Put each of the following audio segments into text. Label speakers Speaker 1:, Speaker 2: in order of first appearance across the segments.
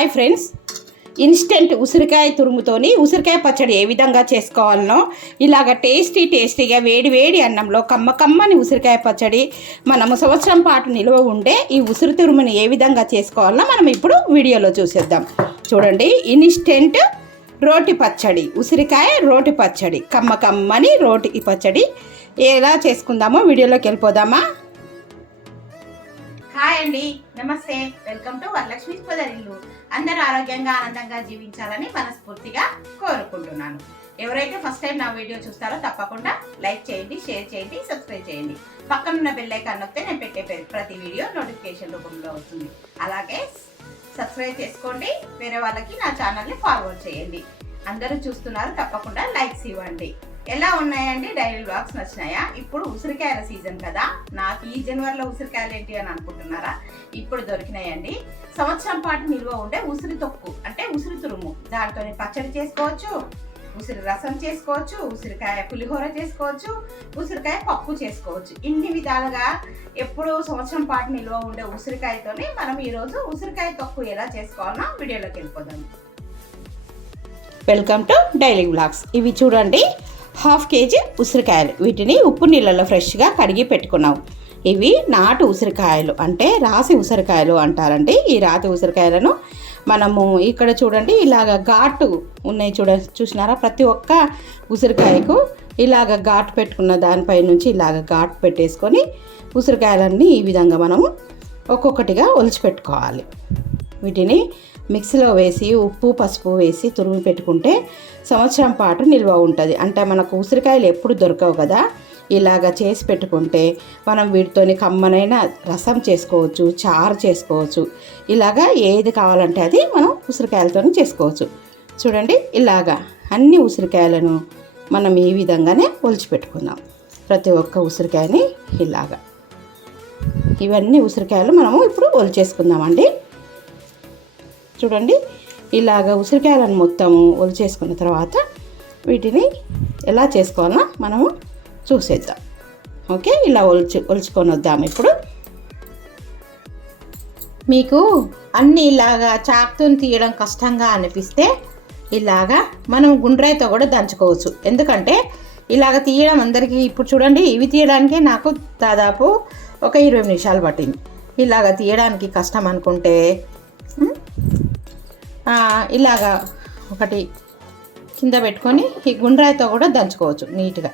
Speaker 1: Hi friends. Instant ఉసిరికాయ తురుముతోని ఉసిరికాయ పచ్చడి ఏ విధంగా చేసుకోవాలనో ఇలాగ టేస్టీ టేస్టీగా వేడి వేడి అన్నంలో కమ్మ కమ్మని ఉసిరికాయ పచ్చడి మనము సంవత్సరం పాటు నిల్వ ఉండే ఈ ఉసిరి తురుముని ఏ విధంగా చేసుకోవాలనో మనం ఇప్పుడు వీడియోలో చూసేద్దాం. చూడండి ఇన్స్టెంట్ రోటి పచ్చడి ఉసిరికాయ రోటి పచ్చడి కమ్మ కమ్మని రోటి పచ్చడి. ఎలా చేసుకుందామో వీడియోలోకి వెళ్ళిపోదామా? హాయ్ అండి నమస్తే. వెల్కమ్ టు వరలక్ష్మి పొదరిల్లు అందరూ ఆరోగ్యంగా ఆనందంగా జీవించాలని మనస్ఫూర్తిగా కోరుకుంటున్నాను. ఎవరైతే ఫస్ట్ టైం నా వీడియో చూస్తారో తప్పకుండా లైక్ చేయండి షేర్ చేయండి సబ్స్క్రైబ్ చేయండి. పక్కనున్న బెల్ ఐకాన్ నొక్కితే నేను పెట్టే ప్రతి వీడియో నోటిఫికేషన్ రూపంలో వస్తుంది. అలాగే సబ్స్క్రైబ్ చేసుకోండి వేరే వాళ్ళకి నా ఛానల్ని ఫార్వర్డ్ చేయండి. అందరూ చూస్తున్నారు తప్పకుండా లైక్స్ ఇవ్వండి. ఎలా ఉన్నాయండి డైలీ బ్లాగ్స్ నచ్చినాయా? ఇప్పుడు ఉసిరికాయల సీజన్ కదా. నాకు ఈ జనవరిలో ఉసిరికాయలు ఏంటి అని అనుకుంటున్నారా? ఇప్పుడు దొరికినాయండి. సంవత్సరం పాటు నిల్వ ఉండే ఉసిరి తొక్కు అంటే ఉసిరి తురుము. దాంతో పచ్చడి చేసుకోవచ్చు ఉసిరి రసం చేసుకోవచ్చు ఉసిరికాయ పులిహోర చేసుకోవచ్చు ఉసిరికాయ పప్పు చేసుకోవచ్చు. ఇన్ని విధాలుగా ఎప్పుడు సంవత్సరం పాటు నిల్వ ఉండే ఉసిరికాయతోనే మనం ఈరోజు ఉసిరికాయ తొక్కు ఎలా చేసుకోవాలన్నా వీడియోలోకి వెళ్ళిపోదాం. వెల్కమ్ టు డైలీ బ్లాగ్స్ ఇవి చూడండి హాఫ్ కేజీ ఉసిరికాయలు. వీటిని ఉప్పు నీళ్ళలో ఫ్రెష్గా కడిగి పెట్టుకున్నాం. ఇవి నాటు ఉసిరికాయలు అంటే రాసి ఉసిరికాయలు అంటారండి. ఈ రాతి ఉసిరికాయలను మనము ఇక్కడ చూడండి ఇలాగ ఘాటు ఉన్నాయి చూడ చూసినారా? ప్రతి ఒక్క ఉసిరికాయకు ఇలాగ ఘాటు పెట్టుకున్న దానిపై నుంచి ఇలాగ ఘాటు పెట్టేసుకొని ఉసిరికాయలన్నీ ఈ విధంగా మనము ఒక్కొక్కటిగా ఒలిచిపెట్టుకోవాలి. వీటిని మిక్సీలో వేసి ఉప్పు పసుపు వేసి తురుగు పెట్టుకుంటే సంవత్సరం పాటు నిల్వ ఉంటుంది. అంటే మనకు ఉసిరికాయలు ఎప్పుడు దొరకవు కదా. ఇలాగ చేసి పెట్టుకుంటే మనం వీటితోని కమ్మనైన రసం చేసుకోవచ్చు చారు చేసుకోవచ్చు. ఇలాగా ఏది కావాలంటే అది మనం ఉసిరికాయలతో చేసుకోవచ్చు. చూడండి ఇలాగా అన్ని ఉసిరికాయలను మనం ఈ విధంగానే ఒలిచిపెట్టుకుందాం ప్రతి ఒక్క ఉసిరికాయని ఇలాగా. ఇవన్నీ ఉసిరికాయలు మనము ఇప్పుడు ఒలిచేసుకుందామండి. చూడండి. ఇలాగ ఉసిరికాయలను మొత్తము ఒలిచేసుకున్న తర్వాత వీటిని ఎలా చేసుకోవాలన్నా మనము చూసేద్దాం. ఓకే ఇలా ఒలిచి ఒలుచుకొని వద్దాం ఇప్పుడు. మీకు అన్నీ ఇలాగా చాకుతో తీయడం కష్టంగా అనిపిస్తే ఇలాగా మనం గుండ్రాయితో కూడా దంచుకోవచ్చు. ఎందుకంటే ఇలాగ తీయడం అందరికీ ఇప్పుడు చూడండి ఇవి తీయడానికి నాకు దాదాపు ఒక ఇరవై నిమిషాలు పట్టింది. ఇలాగ తీయడానికి కష్టం అనుకుంటే ఇలాగా ఒకటి కింద పెట్టుకొని ఈ గుండ్రాయితో కూడా దంచుకోవచ్చు నీట్గా.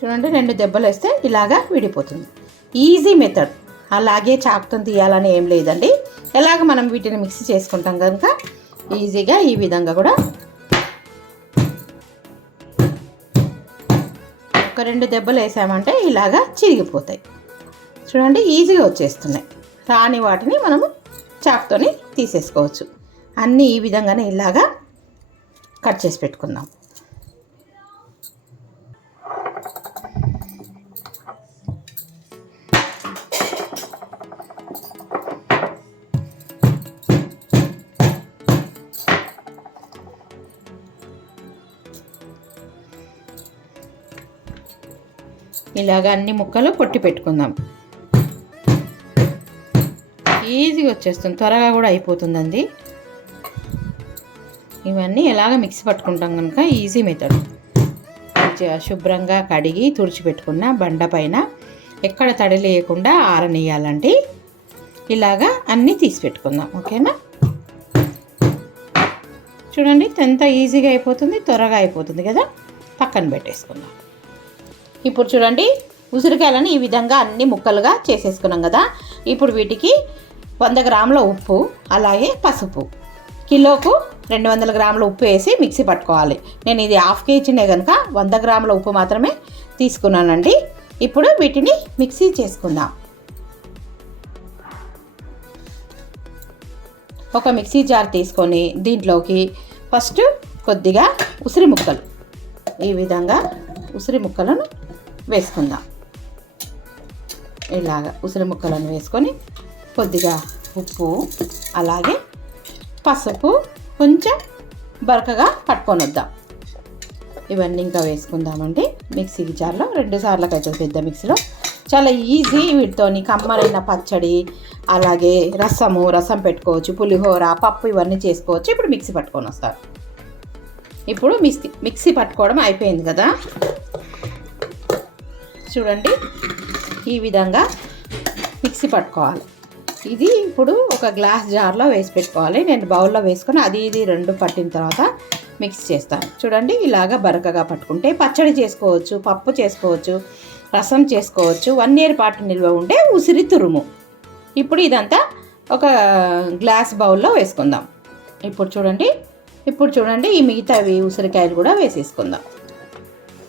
Speaker 1: చూడండి రెండు దెబ్బలు వేస్తే ఇలాగా విడిపోతుంది. ఈజీ మెథడ్ అలాగే చాకుతో తీయాలని ఏం లేదండి. ఎలాగ మనం వీటిని మిక్స్ చేసుకుంటాం కనుక ఈజీగా ఈ విధంగా కూడా. ఒక రెండు దెబ్బలు వేసామంటే ఇలాగా చిరిగిపోతాయి. చూడండి ఈజీగా వచ్చేస్తున్నాయి. రాని వాటిని మనము చాక్తోని తీసేసుకోవచ్చు. అన్నీ ఈ విధంగానే ఇలాగా కట్ చేసి పెట్టుకుందాం. ఇలాగ అన్ని ముక్కలు కొట్టి పెట్టుకుందాం. ఈజీగా వచ్చేస్తుంది. త్వరగా కూడా అయిపోతుందండి. ఇవన్నీ ఎలాగ మిక్సీ పట్టుకుంటాం కనుక ఈజీ మెథడ్. మంచిగా శుభ్రంగా కడిగి తుడిచిపెట్టుకున్న బండ పైన ఎక్కడ తడి లేకుండా ఆరనియాలండి. ఇలాగా అన్నీ తీసి పెట్టుకుందాం ఓకేనా? చూడండి ఎంత ఈజీగా అయిపోతుంది త్వరగా అయిపోతుంది కదా? పక్కన పెట్టేసుకుందాం. ఇప్పుడు చూడండి ఉసిరికాయలను ఈ విధంగా అన్ని ముక్కలుగా చేసేసుకున్నాం కదా? ఇప్పుడు వీటికి వంద గ్రాముల ఉప్పు అలాగే పసుపు. కిలోకు రెండు వందల గ్రాముల ఉప్పు వేసి మిక్సీ పట్టుకోవాలి. నేను ఇది హాఫ్ కేజీనే కనుక వంద గ్రాముల ఉప్పు మాత్రమే తీసుకున్నానండి. ఇప్పుడు వీటిని మిక్సీ చేసుకుందాం. ఒక మిక్సీ జార్ తీసుకొని దీంట్లోకి ఫస్ట్ కొద్దిగా ఉసిరి ముక్కలు. ఈ విధంగా ఉసిరి ముక్కలను వేసుకుందాం. ఇలాగ ఉసిరి ముక్కలను వేసుకొని కొద్దిగా ఉప్పు అలాగే పసుపు కొంచెం బరకగా పట్టుకొని వద్దాం ఇవన్నీ ఇంకా వేసుకుందామండి. మిక్సీ జార్లో రెండు సార్లకు అవుతుంది పెద్ద మిక్సీలో. చాలా ఈజీ వీటితోని కమ్మరైన పచ్చడి అలాగే రసము రసం పెట్టుకోవచ్చు పులిహోర పప్పు ఇవన్నీ చేసుకోవచ్చు. ఇప్పుడు మిక్సీ పట్టుకొని వస్తారు ఇప్పుడు మిక్సీ మిక్సీ పట్టుకోవడం అయిపోయింది కదా. చూడండి ఈ విధంగా మిక్సీ పట్టుకోవాలి. ఇది ఇప్పుడు ఒక గ్లాస్ జార్లో వేసి పెట్టుకోవాలి. నేను బౌల్లో వేసుకొని అది ఇది రెండు పట్టిన తర్వాత మిక్స్ చేస్తాను. చూడండి ఇలాగ బరకగా పట్టుకుంటే పచ్చడి చేసుకోవచ్చు పప్పు చేసుకోవచ్చు రసం చేసుకోవచ్చు వన్ ఇయర్ పాటు నిల్వ ఉండే ఉసిరి తురుము. ఇప్పుడు ఇదంతా ఒక గ్లాస్ బౌల్లో వేసుకుందాం. ఇప్పుడు చూడండి ఇప్పుడు చూడండి ఈ మిగతావి ఉసిరికాయలు కూడా వేసేసుకుందాం.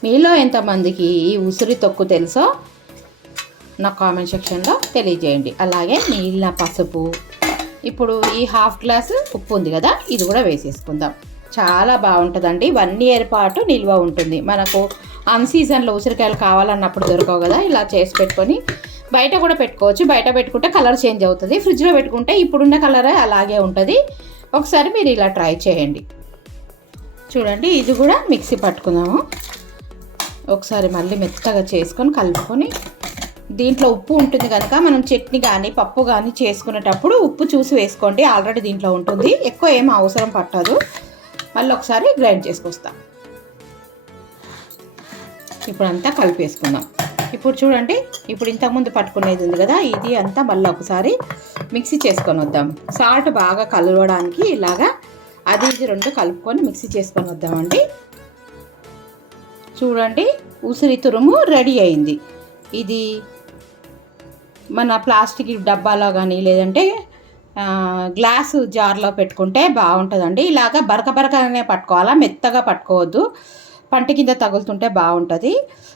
Speaker 1: మీలో ఎంతమందికి ఈ ఉసిరి తొక్కు తెలుసో నా కామెంట్ సెక్షన్లో తెలియజేయండి. అలాగే నీళ్ళ పసుపు. ఇప్పుడు ఈ హాఫ్ గ్లాస్ ఉప్పు ఉంది కదా ఇది కూడా వేసేసుకుందాం. చాలా బాగుంటుందండి. వన్ ఇయర్ పాటు నిల్వ ఉంటుంది. మనకు అన్ సీజన్లో ఉసిరికాయలు కావాలన్నప్పుడు దొరకవు కదా ఇలా చేసి పెట్టుకొని బయట కూడా పెట్టుకోవచ్చు. బయట పెట్టుకుంటే కలర్ చేంజ్ అవుతుంది. ఫ్రిడ్జ్లో పెట్టుకుంటే ఇప్పుడున్న కలర్ అలాగే ఉంటుంది. ఒకసారి మీరు ఇలా ట్రై చేయండి. చూడండి ఇది కూడా మిక్సీ పట్టుకుందాము. ఒకసారి మళ్ళీ మెత్తగా చేసుకొని కలుపుకొని దీంట్లో ఉప్పు ఉంటుంది కనుక మనం చట్నీ కానీ పప్పు కానీ చేసుకునేటప్పుడు ఉప్పు చూసి వేసుకోండి. ఆల్రెడీ దీంట్లో ఉంటుంది. ఎక్కువ ఏం అవసరం పట్టదు. మళ్ళీ ఒకసారి గ్రైండ్ చేసుకొస్తాం. ఇప్పుడు అంతా కలిపేసుకుందాం. ఇప్పుడు చూడండి ఇప్పుడు ఇంతకుముందు పట్టుకునేది ఉంది కదా ఇది అంతా మళ్ళీ ఒకసారి మిక్సీ చేసుకొని వద్దాం. సాల్ట్ బాగా కలవడానికి ఇలాగా అది ఇది రెండు కలుపుకొని మిక్సీ చేసుకొని వద్దామండి. చూడండి ఉసిరి తురుము రెడీ అయింది. ఇది మన ప్లాస్టిక్ డబ్బాలో కానీ లేదంటే గ్లాసు జార్లో పెట్టుకుంటే బాగుంటుందండి. ఇలాగ బరక బరకనే పట్టుకోవాలా? మెత్తగా పట్టుకోవద్దు. పంట కింద తగులుతుంటే బాగుంటుంది.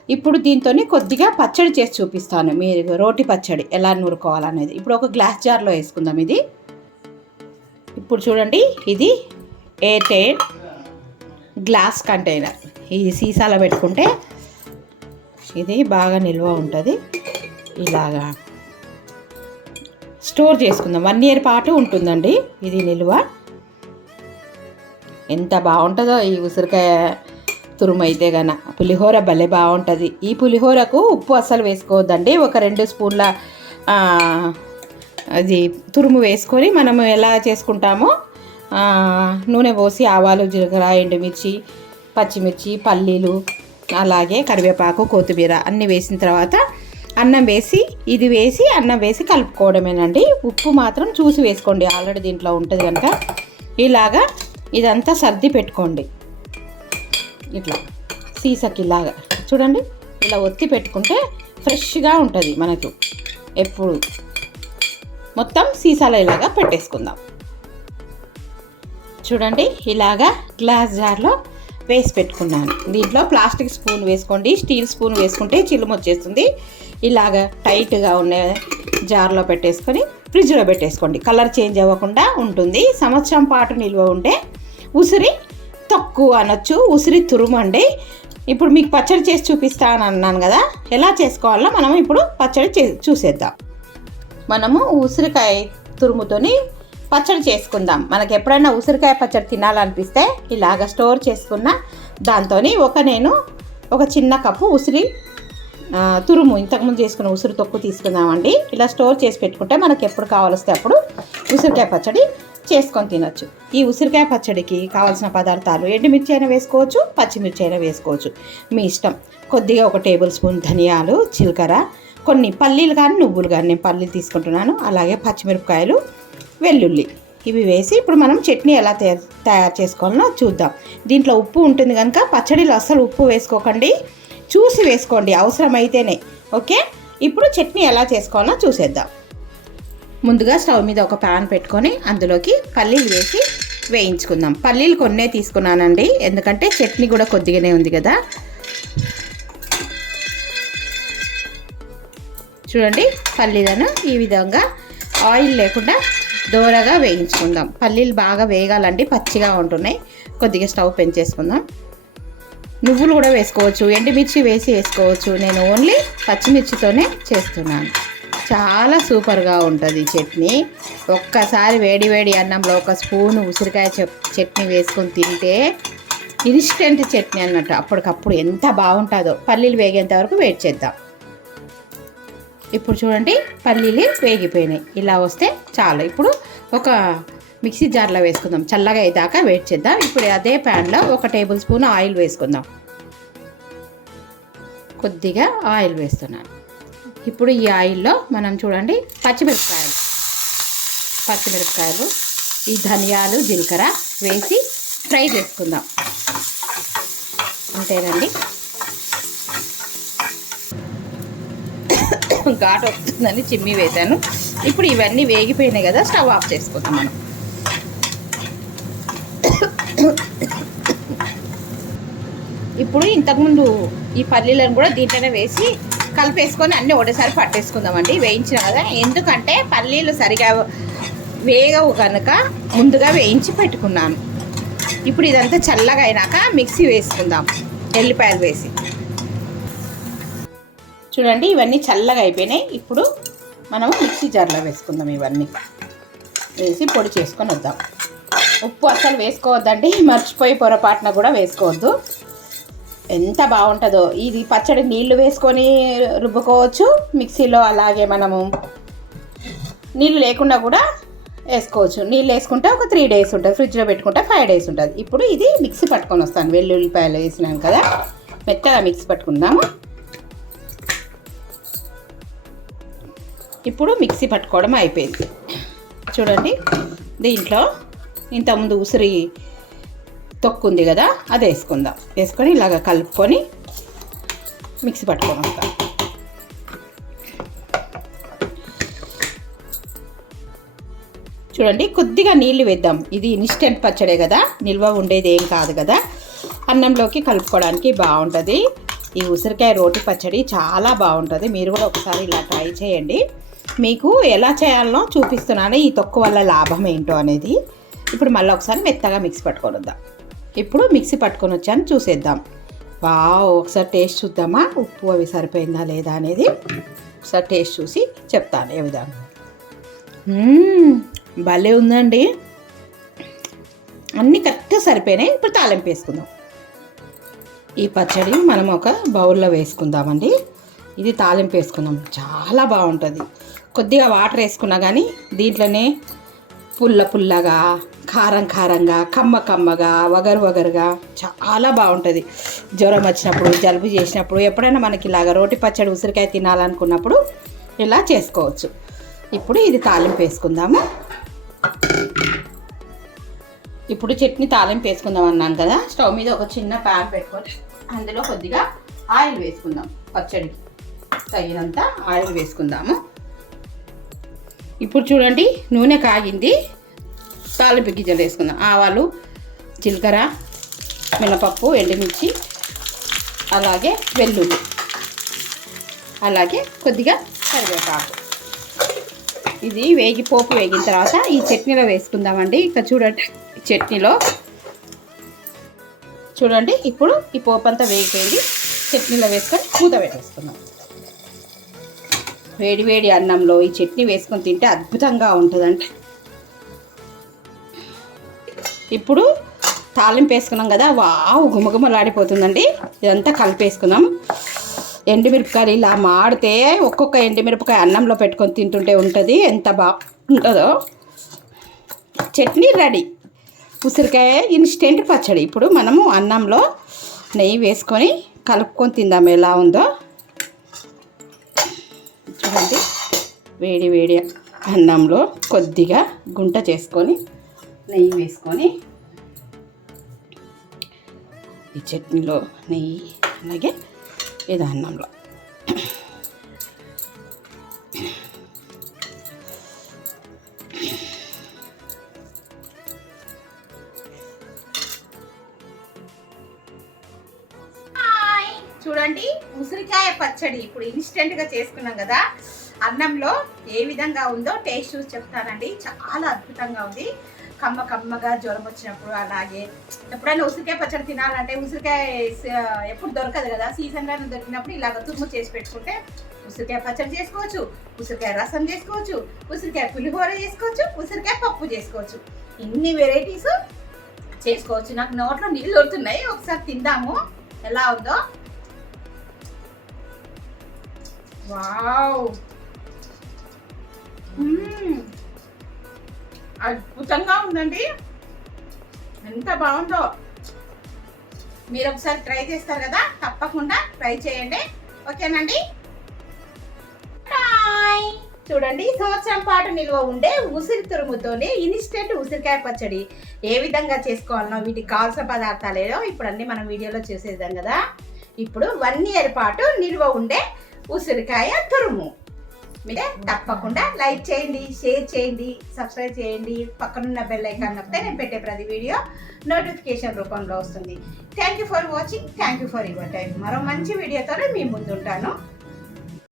Speaker 1: ఇప్పుడు దీంతో కొద్దిగా పచ్చడి చేసి చూపిస్తాను. మీరు రోటి పచ్చడి ఎలా నూరుకోవాలనేది. ఇప్పుడు ఒక గ్లాస్ జార్లో వేసుకుందాం ఇది. ఇప్పుడు చూడండి ఇది ఎయిర్టైట్ గ్లాస్ కంటైనర్. ఇది సీసాలో పెట్టుకుంటే ఇది బాగా నిల్వ ఉంటుంది. ఇలాగా. స్టోర్ చేసుకుందాం. వన్ ఇయర్ పాటు ఉంటుందండి. ఇది నిల్వ. ఎంత బాగుంటుందో ఈ ఉసిరికాయ తురుము అయితే గన. పులిహోర భలే బాగుంటుంది. ఈ పులిహోరకు ఉప్పు అస్సలు వేసుకోవద్దండి. ఒక రెండు స్పూన్ల అది తురుము వేసుకొని మనం ఎలా చేసుకుంటామో నూనె పోసి ఆవాలు జీలకర్ర ఎండుమిర్చి పచ్చిమిర్చి పల్లీలు అలాగే కరివేపాకు కొత్తిమీర అన్నీ వేసిన తర్వాత అన్నం వేసి ఇది వేసి అన్నం వేసి కలుపుకోవడమేనండి. ఉప్పు మాత్రం చూసి వేసుకోండి. ఆల్రెడీ దీంట్లో ఉంటుంది కనుక ఇలాగా ఇదంతా సర్ది పెట్టుకోండి. ఇట్లా సీసకి ఇలాగా చూడండి ఇలా ఒత్తి పెట్టుకుంటే ఫ్రెష్గా ఉంటుంది మనకు. ఎప్పుడు. మొత్తం సీసాలో ఇలాగా పెట్టేసుకుందాం. చూడండి ఇలాగా గ్లాస్ జార్లో వేసి పెట్టుకున్నాను. దీంట్లో ప్లాస్టిక్ స్పూన్ వేసుకోండి. స్టీల్ స్పూన్ వేసుకుంటే చిల్లుము వచ్చేస్తుంది ఇలాగ టైట్గా ఉండే జార్లో పెట్టేసుకొని ఫ్రిడ్జ్లో పెట్టేసుకోండి. కలర్ చేంజ్ అవ్వకుండా ఉంటుంది. సంవత్సరం పాటు నిల్వ ఉంటే ఉసిరి తక్కువ అనొచ్చు. ఉసిరి తురుమండి. ఇప్పుడు మీకు పచ్చడి చేసి చూపిస్తాను అన్నాను కదా ఎలా చేసుకోవాలో మనం ఇప్పుడు పచ్చడి చే చూసేద్దాం. మనము ఉసిరికాయ తురుముతోని పచ్చడి చేసుకుందాం. మనకి ఎప్పుడైనా ఉసిరికాయ పచ్చడి తినాలనిపిస్తే ఇలాగ స్టోర్ చేసుకున్న దాంతో ఒక నేను ఒక చిన్న కప్పు ఉసిరి తురుము. ఇంతకుముందు చేసుకున్న ఉసిరి తొక్కు తీసుకుందామండి. ఇలా స్టోర్ చేసి పెట్టుకుంటే మనకి ఎప్పుడు కావాల్స్తే అప్పుడు ఉసిరికాయ పచ్చడి చేసుకొని తినొచ్చు. ఈ ఉసిరికాయ పచ్చడికి కావాల్సిన పదార్థాలు ఎండుమిర్చి అయినా వేసుకోవచ్చు పచ్చిమిర్చి అయినా వేసుకోవచ్చు. మీ ఇష్టం. కొద్దిగా ఒక టేబుల్ స్పూన్ ధనియాలు జీలకర్ర కొన్ని పల్లీలు కానీ నువ్వులు కానీ నేను పల్లీలు తీసుకుంటున్నాను. అలాగే పచ్చిమిరపకాయలు వెల్లుల్లి. ఇవి వేసి ఇప్పుడు మనం చట్నీ ఎలా తయారు తయారు చేసుకోవాలో చూద్దాం. దీంట్లో ఉప్పు ఉంటుంది కనుక పచ్చడిలో అస్సలు ఉప్పు వేసుకోకండి. చూసి వేసుకోండి అవసరమైతేనే. ఓకే? ఇప్పుడు చట్నీ ఎలా చేసుకోవాలో చూసేద్దాం. ముందుగా స్టవ్ మీద ఒక ప్యాన్ పెట్టుకొని అందులోకి పల్లీలు వేసి వేయించుకుందాం. పల్లీలు కొన్నే తీసుకున్నానండి ఎందుకంటే చట్నీ కూడా కొద్దిగానే ఉంది కదా. చూడండి పల్లీలను ఈ విధంగా ఆయిల్ లేకుండా దోరగా వేయించుకుందాం. పల్లీలు బాగా వేగాలండి పచ్చిగా ఉంటున్నాయి. కొద్దిగా స్టవ్ పెంచేసుకుందాం. నువ్వులు కూడా వేసుకోవచ్చు ఎండుమిర్చి వేసి వేసుకోవచ్చు. నేను ఓన్లీ పచ్చిమిర్చితోనే చేస్తున్నాను. చాలా సూపర్గా ఉంటుంది ఈ చట్నీ. ఒక్కసారి వేడి వేడి అన్నంలో ఒక స్పూన్ ఉసిరికాయ చట్నీ వేసుకొని తింటే ఇన్స్టెంట్ చట్నీ అన్నట్టు. అప్పటికప్పుడు ఎంత బాగుంటుందో. పల్లీలు వేగేంత వరకు వెయిట్ చేద్దాం. ఇప్పుడు చూడండి పల్లీలు వేగిపోయినాయి. ఇలా వస్తే చాలు. ఇప్పుడు ఒక మిక్సీ జార్లో వేసుకుందాం. చల్లగా అయ్యేదాకా వెయిట్ చేద్దాం. ఇప్పుడు అదే ప్యాన్లో ఒక టేబుల్ స్పూన్ ఆయిల్ వేసుకుందాం. కొద్దిగా ఆయిల్ వేస్తున్నాను. ఇప్పుడు ఈ ఆయిల్లో మనం చూడండి పచ్చిమిరపకాయలు. పచ్చిమిరపకాయలు ఈ ధనియాలు జీలకర్ర వేసి ఫ్రై చేసుకుందాం. అంతేనండి. ఘాటు వస్తుందని చిమ్మి వేశాను. ఇప్పుడు ఇవన్నీ వేగిపోయినాయి కదా స్టవ్ ఆఫ్ చేసుకుందాం మనం. ఇప్పుడు ఇంతకుముందు ఈ పల్లీలను కూడా దీంట్లోనే వేసి కలిపేసుకొని అన్నీ ఒకటేసారి పట్టేసుకుందామండి. వేయించిన కదా. ఎందుకంటే పల్లీలు సరిగా వేగవు కనుక ముందుగా వేయించి పెట్టుకున్నాను. ఇప్పుడు ఇదంతా చల్లగా అయినాక మిక్సీ వేసుకుందాం. ఎల్లిపాయలు వేసి. చూడండి ఇవన్నీ చల్లగా అయిపోయినాయి. ఇప్పుడు మనం మిక్సీ జార్లో వేసుకుందాం ఇవన్నీ. వేసి పొడి చేసుకొని వద్దాం. ఉప్పు అసలు వేసుకోవద్దండి. మర్చిపోయి పొరపాటున కూడా వేసుకోవద్దు. ఎంత బాగుంటుందో. ఇది పచ్చడి నీళ్ళు వేసుకొని రుబ్బుకోవచ్చు. మిక్సీలో అలాగే మనము నీళ్ళు లేకుండా కూడా వేసుకోవచ్చు. నీళ్ళు వేసుకుంటే ఒక త్రీ డేస్ ఉంటుంది. ఫ్రిడ్జ్లో పెట్టుకుంటే ఫైవ్ డేస్ ఉంటుంది. ఇప్పుడు ఇది మిక్సీ పట్టుకొని వస్తాను. వెల్లుల్లిపాయలు వేసినాను కదా. మెత్తగా మిక్సీ పట్టుకుందాము. ఇప్పుడు మిక్సీ పట్టుకోవడం అయిపోయింది. చూడండి దీంట్లో ఇంతకుముందు ఉసిరి తొక్కు ఉంది కదా అది వేసుకుందాం. వేసుకొని ఇలాగ కలుపుకొని మిక్సీ పట్టుకొని వస్తాం చూడండి కొద్దిగా నీళ్ళు వేద్దాం. ఇది ఇన్స్టెంట్ పచ్చడే కదా నిల్వ ఉండేది ఏం కాదు కదా. అన్నంలోకి కలుపుకోవడానికి బాగుంటుంది. ఈ ఉసిరికాయ రోటి పచ్చడి చాలా బాగుంటుంది. మీరు కూడా ఒకసారి ఇలా ట్రై చేయండి. మీకు ఎలా చేయాలనో చూపిస్తున్నాను. ఈ తొక్కు వల్ల లాభం ఏంటో అనేది. ఇప్పుడు మళ్ళీ ఒకసారి మెత్తగా మిక్స్ పట్టుకొని వద్దాం ఇప్పుడు మిక్సీ పట్టుకొని వచ్చాను చూసేద్దాం. వావ్ ఒకసారి టేస్ట్ చూద్దామా? ఉప్పు అవి సరిపోయిందా లేదా అనేది ఒకసారి టేస్ట్ చూసి చెప్తాను ఏ విధంగా. భలే ఉందండి. అన్నీ కరెక్ట్గా సరిపోయినాయి. ఇప్పుడు తాలింపు వేసుకుందాం. ఈ పచ్చడి మనం ఒక బౌల్లో వేసుకుందామండి. ఇది తాలింపు వేసుకుందాం. చాలా బాగుంటుంది. కొద్దిగా వాటర్ వేసుకున్నా కానీ దీంట్లోనే పుల్ల పుల్లగా కారం కారంగా కమ్మ కమ్మగా వగరు వగరుగా చాలా బాగుంటుంది. జ్వరం వచ్చినప్పుడు జలుబు చేసినప్పుడు ఎప్పుడైనా మనకి ఇలాగ రోటి పచ్చడి ఉసిరికాయ తినాలనుకున్నప్పుడు ఇలా చేసుకోవచ్చు. ఇప్పుడు ఇది తాలింపు వేసుకుందాము. ఇప్పుడు చట్నీ తాలింపు వేసుకుందాం అన్నాను కదా స్టవ్ మీద ఒక చిన్న ప్యాన్ పెట్టుకొని అందులో కొద్దిగా ఆయిల్ వేసుకుందాం పచ్చడికి తగినంత ఆయిల్ వేసుకుందాము. ఇప్పుడు చూడండి నూనె కాగింది. తాలింపు గింజలు వేసుకుందాం. ఆవాలు జీలకర్ర మినపప్పు ఎండుమిర్చి అలాగే వెల్లుల్లి. అలాగే కొద్దిగా కరివేపాకు. ఇది వేగి పోపు వేగిన తర్వాత ఈ చట్నీలో వేసుకుందామండి. ఇక్కడ చూడండి చట్నీలో చూడండి ఇప్పుడు ఈ పోపు అంతా వేగిపోయింది. చట్నీలో వేసుకొని మూత పెట్టేసుకుందాం. వేడి వేడి అన్నంలో ఈ చట్నీ వేసుకొని తింటే అద్భుతంగా ఉంటుందండి ఇప్పుడు తాలింపు వేసుకున్నాం కదా వావ్ గుమగుమలాడిపోతుందండి ఇదంతా కలిపేసుకున్నాం ఎండుమిరపకాయలు ఇలా మాడితే ఒక్కొక్క ఎండుమిరపకాయ అన్నంలో పెట్టుకొని తింటుంటే ఉంటుంది. ఎంత బాగుంటుందో చట్నీ రెడీ. ఉసిరికాయ ఇన్స్టెంట్ పచ్చడి. ఇప్పుడు మనము అన్నంలో నెయ్యి వేసుకొని కలుపుకొని తిందాం. ఎలా ఉందో. చూడండి. వేడి వేడి అన్నంలో కొద్దిగా గుంట చేసుకొని నెయ్యి వేసుకొని ఈ చట్నీలో నెయ్యి అలాగే ఇది అన్నంలో. చూడండి ఉసిరికాయ పచ్చడి ఇప్పుడు ఇన్స్టెంట్గా చేసుకున్నాం కదా అన్నంలో ఏ విధంగా ఉందో టేస్ట్ చూసి చెప్తానండి. చాలా అద్భుతంగా ఉంది. కమ్మ కమ్మగా జ్వరం వచ్చినప్పుడు అలాగే ఎప్పుడైనా ఉసిరికాయ పచ్చడి తినాలంటే ఉసిరికాయ ఎప్పుడు దొరకదు కదా. సీజన్లో దొరికినప్పుడు ఇలాగ తుమ్ము చేసి పెట్టుకుంటే ఉసిరికాయ పచ్చడి చేసుకోవచ్చు ఉసిరికాయ రసం చేసుకోవచ్చు ఉసిరికాయ పులిహోర చేసుకోవచ్చు ఉసిరికాయ పప్పు చేసుకోవచ్చు. ఇన్ని వెరైటీస్ చేసుకోవచ్చు. నాకు నోట్లో నీళ్ళు దొరుకుతున్నాయి. ఒకసారి తిందాము. ఎలా ఉందో వావ్. అద్భుతంగా ఉందండి. ఎంత బాగుందో. మీరు ఒకసారి ట్రై చేస్తారు కదా? తప్పకుండా ట్రై చేయండి. ఓకేనండి? బాయ్. చూడండి సంవత్సరం పాటు నిల్వ ఉండే ఉసిరి తురుముతోనే ఇన్స్టెంట్ ఉసిరికాయ పచ్చడి ఏ విధంగా చేసుకోవాలనో వీటికి కావాల్సిన పదార్థాలు ఏదో ఇప్పుడు అన్నీ మనం వీడియోలో చూసేద్దాం కదా. ఇప్పుడు వన్ ఇయర్ పాటు నిల్వ ఉండే ఉసిరికాయ తురుము. మీరే తప్పకుండా లైక్ చేయండి షేర్ చేయండి సబ్స్క్రైబ్ చేయండి. పక్కనున్న బెల్ ఐకాన్ నొక్కితే నేను పెట్టే ప్రతి వీడియో నోటిఫికేషన్ రూపంలో వస్తుంది. Thank you for watching thank you for your time మరో మంచి వీడియోతో మీ ముందుంటాను.